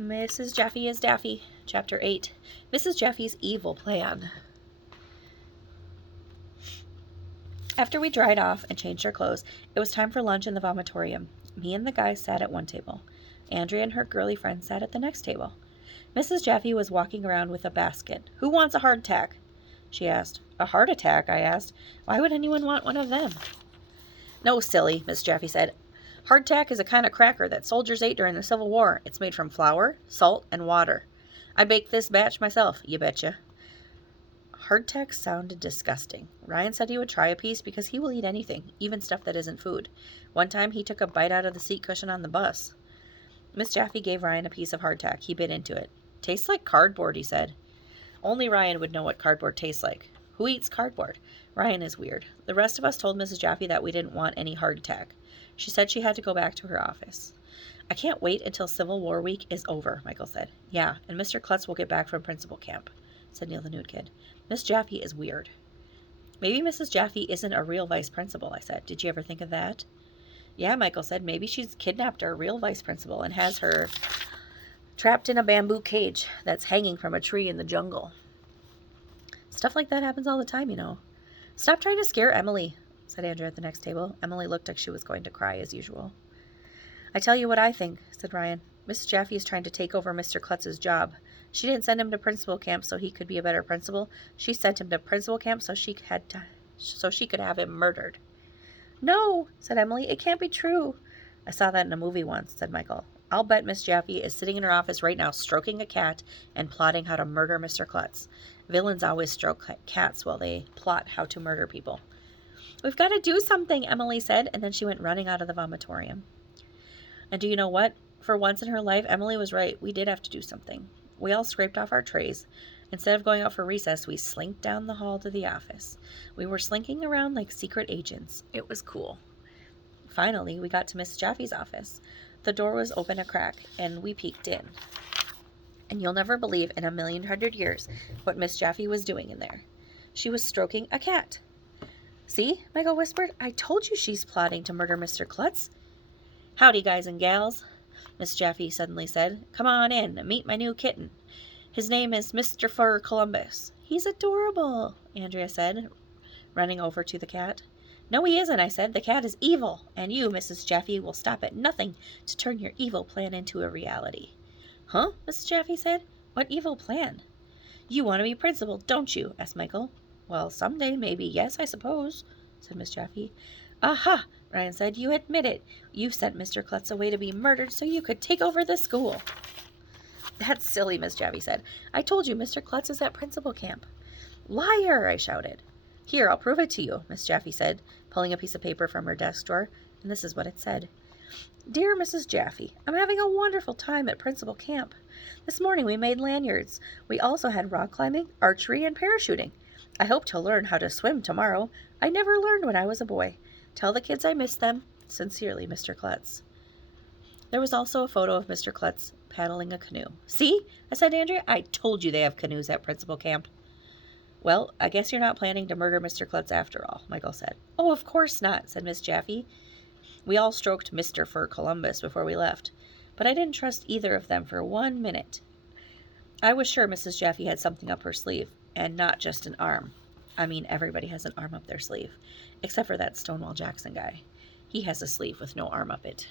Mrs. Jaffee is Daffy. Chapter 8. Mrs. Jaffee's Evil Plan. After we dried off and changed our clothes, it was time for lunch in the vomitorium. Me and the guys sat at one table. Andrea and her girly friend sat at the next table. Mrs. Jaffee was walking around with a basket. "Who wants a hardtack?" she asked. "A heart attack?" I asked. "Why would anyone want one of them?" "No, silly," Miss Jaffee said. "Hardtack is a kind of cracker that soldiers ate during the Civil War. It's made from flour, salt, and water. I baked this batch myself, you betcha." Hardtack sounded disgusting. Ryan said he would try a piece because he will eat anything, even stuff that isn't food. One time he took a bite out of the seat cushion on the bus. Miss Jaffee gave Ryan a piece of hardtack. He bit into it. "Tastes like cardboard," he said. Only Ryan would know what cardboard tastes like. Who eats cardboard? Ryan is weird. The rest of us told Mrs. Jaffee that we didn't want any hardtack. She said she had to go back to her office. "I can't wait until Civil War week is over," Michael said. "Yeah, and Mr. Klutz will get back from principal camp," said Neil the nude kid. "Miss Jaffee is weird." "Maybe Mrs. Jaffee isn't a real vice principal," I said. "Did you ever think of that?" "Yeah," Michael said. "Maybe she's kidnapped our real vice principal and has her trapped in a bamboo cage that's hanging from a tree in the jungle." "Stuff like that happens all the time, you know." "Stop trying to scare Emily," said Andrea at the next table. Emily looked like she was going to cry as usual. "I tell you what I think," said Ryan. "Mrs. Jaffee is trying to take over Mr. Klutz's job. She didn't send him to principal camp so he could be a better principal. She sent him to principal camp so she could have him murdered." "No," said Emily. "It can't be true." "I saw that in a movie once," said Michael. "I'll bet Miss Jaffee is sitting in her office right now stroking a cat and plotting how to murder Mr. Klutz. Villains always stroke cats while they plot how to murder people." "We've got to do something," Emily said, and then she went running out of the vomitorium. And do you know what? For once in her life, Emily was right. We did have to do something. We all scraped off our trays. Instead of going out for recess, we slinked down the hall to the office. We were slinking around like secret agents. It was cool. Finally, we got to Miss Jaffee's office. The door was open a crack, and we peeked in. And you'll never believe in 1,100,000 years what Miss Jaffee was doing in there. She was stroking a cat. "See," Michael whispered. "I told you she's plotting to murder Mr. Klutz." "Howdy, guys and gals," Miss Jaffee suddenly said. "Come on in and meet my new kitten. His name is Mr. Fur Columbus." "He's adorable," Andrea said, running over to the cat. "No, he isn't," I said. "The cat is evil, and you, Mrs. Jaffee, will stop at nothing to turn your evil plan into a reality." "Huh?" Mrs. Jaffee said. "What evil plan?" "You want to be principal, don't you?" asked Michael. "Well, someday, maybe. Yes, I suppose," said Miss Jaffee. "Aha!" Ryan said. "You admit it. You sent Mr. Klutz away to be murdered so you could take over the school." "That's silly," Miss Jaffee said. "I told you Mr. Klutz is at principal camp." "Liar!" I shouted. "Here, I'll prove it to you," Miss Jaffee said, pulling a piece of paper from her desk drawer, and this is what it said. "Dear Mrs. Jaffee, I'm having a wonderful time at principal camp. This morning we made lanyards. We also had rock climbing, archery, and parachuting. I hope to learn how to swim tomorrow. I never learned when I was a boy. Tell the kids I miss them. Sincerely, Mr. Klutz." There was also a photo of Mr. Klutz paddling a canoe. "See?" I said, "Andrea, I told you they have canoes at principal camp." "Well, I guess you're not planning to murder Mr. Klutz after all," Michael said. "Oh, of course not," said Miss Jaffee. We all stroked Mr. Fur Columbus before we left, but I didn't trust either of them for 1 minute. I was sure Mrs. Jaffee had something up her sleeve, and not just an arm. I mean, everybody has an arm up their sleeve, except for that Stonewall Jackson guy. He has a sleeve with no arm up it.